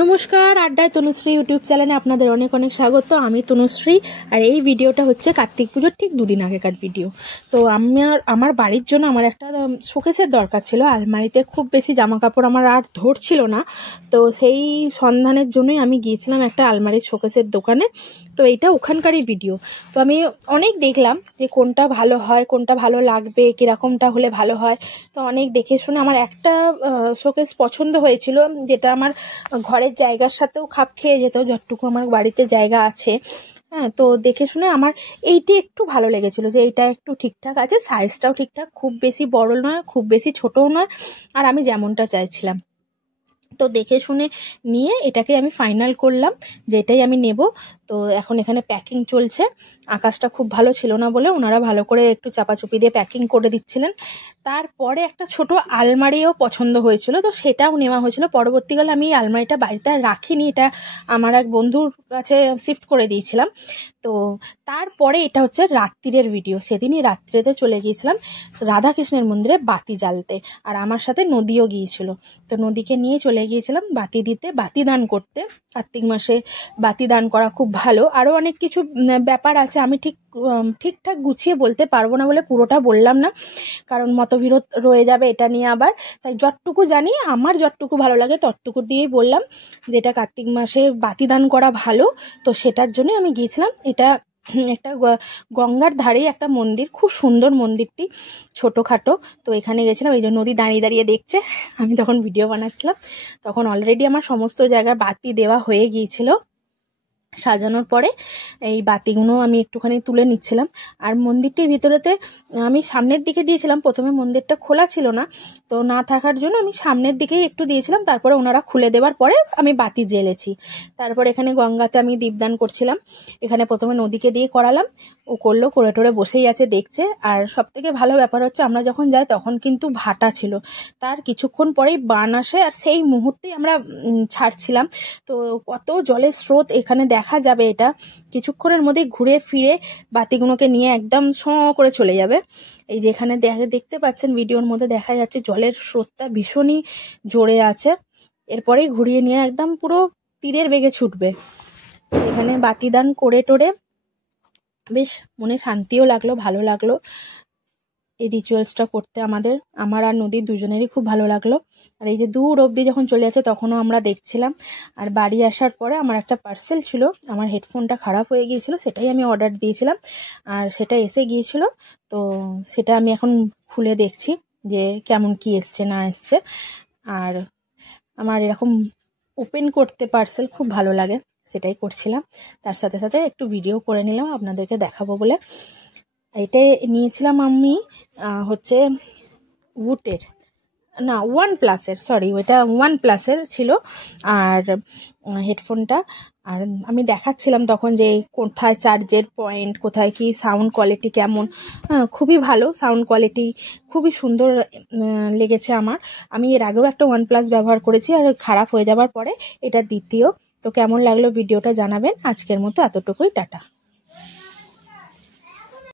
নমস্কার, আড্ডায় তনুশ্রী ইউটিউব চ্যানেলে আপনাদের অনেক অনেক স্বাগত। আমি তনুশ্রী, আর এই ভিডিওটা হচ্ছে কার্তিক পুজোর ঠিক দুদিন আগেকার ভিডিও। তো আমার বাড়ির জন্য আমার একটা শোকেসের দরকার ছিল। আলমারিতে খুব বেশি জামা কাপড় আমার আর ধরছিল না, তো সেই সন্ধানের জন্যই আমি গিয়েছিলাম একটা আলমারির শোকেসের দোকানে। তো এইটা ওখানকারই ভিডিও। তো আমি অনেক দেখলাম যে কোনটা ভালো হয়, কোনটা ভালো লাগবে, কীরকমটা হলে ভালো হয়। তো অনেক দেখে শুনে আমার একটা শোকেস পছন্দ হয়েছিল, যেটা আমার ঘরের জায়গার সাথেও খাপ খেয়ে যেত, যতটুকু আমার বাড়িতে জায়গা আছে। হ্যাঁ, তো দেখে শুনে আমার এইটি একটু ভালো লেগেছিল, যে এইটা একটু ঠিকঠাক আছে, সাইজটাও ঠিকঠাক, খুব বেশি বড় নয়, খুব বেশি ছোটও নয়, আর আমি যেমনটা চাইছিলাম। তো দেখে শুনে নিয়ে এটাকে আমি ফাইনাল করলাম যে এটাই আমি নেব। তো এখন এখানে প্যাকিং চলছে। আকাশটা খুব ভালো ছিল না বলে ওনারা ভালো করে একটু চাপাচুপি দিয়ে প্যাকিং করে দিচ্ছিলেন। তারপরে একটা ছোট আলমারিও পছন্দ হয়েছিল, তো সেটাও নেওয়া হয়েছিল। পরবর্তীকালে আমি এই আলমারিটা বাড়িতে আর রাখিনি, এটা আমার এক বন্ধুর কাছে শিফট করে দিয়েছিলাম। তো তারপরে এটা হচ্ছে রাত্রিরের ভিডিও। সেদিনই রাত্রিতে চলে গিয়েছিলাম রাধাকৃষ্ণের মন্দিরে বাতি জ্বালতে, আর আমার সাথে নদীও গিয়েছিল। তো নদীকে নিয়ে চলে গিয়েছিলাম বাতি দিতে, বাতি দান করতে। কার্তিক মাসে বাতি দান করা খুব ভালো। আরও অনেক কিছু ব্যাপার আছে, আমি ঠিকঠাক গুছিয়ে বলতে পারবো না বলে পুরোটা বললাম না, কারণ মতবিরোধ রয়ে যাবে এটা নিয়ে আবার। তাই যতটুকু জানি, আমার যতটুকু ভালো লাগে ততটুকু দিয়েই বললাম, যেটা কার্তিক মাসে বাতি দান করা ভালো। তো সেটার জন্যই আমি গিয়েছিলাম। এটা একটা গঙ্গার ধারেই একটা মন্দির, খুব সুন্দর মন্দিরটি, ছোটোখাটো। তো এখানে গেছিলাম, এই যে নদী দাঁড়িয়ে দাঁড়িয়ে দেখছে। আমি তখন ভিডিও বানাচ্ছিলাম, তখন অলরেডি আমার সমস্ত জায়গায় বাতি দেওয়া হয়ে গিয়েছিল। সাজানোর পরে এই বাতিগুলো আমি একটুখানি তুলে নিচ্ছিলাম। আর মন্দিরটির ভিতরেতে আমি সামনের দিকে দিয়েছিলাম, প্রথমে মন্দিরটা খোলা ছিল না, তো না থাকার জন্য আমি সামনের দিকেই একটু দিয়েছিলাম। তারপরে ওনারা খুলে দেওয়ার পরে আমি বাতি জ্বেলেছি। তারপর এখানে গঙ্গাতে আমি দীপদান করছিলাম। এখানে প্রথমে নদীকে দিয়ে করালাম, ও করলো, করে টোরে বসেই আছে দেখছে। আর সব থেকে ভালো ব্যাপার হচ্ছে, আমরা যখন যাই তখন কিন্তু ভাটা ছিল, তার কিছুক্ষণ পরেই বান আসে, আর সেই মুহূর্তেই আমরা ছাড়ছিলাম। তো কত জলের স্রোত এখানে দেখা যাবে, এটা কিছুক্ষণের মধ্যেই ঘুরে ফিরে বাতিগুলোকে নিয়ে একদম করে চলে যাবে। এই যে এখানে দেখতে পাচ্ছেন, ভিডিওর মধ্যে দেখা যাচ্ছে জলের স্রোতটা ভীষণই জোরে আছে। এরপরেই ঘুরিয়ে নিয়ে একদম পুরো তীরের বেগে ছুটবে। এখানে বাতিদান করে টোরে বেশ মনে শান্তিও লাগলো, ভালো লাগলো এই রিচুয়ালসটা করতে। আমার আর নদীর দুজনেরই খুব ভালো লাগলো। আর এই যে দূর অবধি যখন চলে যাচ্ছে তখনও আমরা দেখছিলাম। আর বাড়ি আসার পরে আমার একটা পার্সেল ছিল, আমার হেডফোনটা খারাপ হয়ে গিয়েছিল, সেটাই আমি অর্ডার দিয়েছিলাম, আর সেটা এসে গিয়েছিল। তো সেটা আমি এখন খুলে দেখছি যে কেমন কি এসছে না এসছে। আর আমার এরকম ওপেন করতে পার্সেল খুব ভালো লাগে, সেটাই করছিলাম। তার সাথে সাথে একটু ভিডিও করে নিলাম আপনাদেরকে দেখাবো বলে। এটাই নিয়েছিলাম আমি, হচ্ছে উটের না, OnePlus-এর, সরি, ওইটা OnePlus-এর ছিল। আর হেডফোনটা, আর আমি দেখাচ্ছিলাম তখন যে কোথায় চার্জের পয়েন্ট, কোথায় কি সাউন্ড কোয়ালিটি কেমন। খুবই ভালো সাউন্ড কোয়ালিটি, খুবই সুন্দর লেগেছে আমার। আমি এর আগেও একটা OnePlus ব্যবহার করেছি, আর খারাপ হয়ে যাবার পরে এটা দ্বিতীয়। তো কেমন লাগলো ভিডিওটা জানাবেন। আজকের মতো এতটুকুই, টাটা।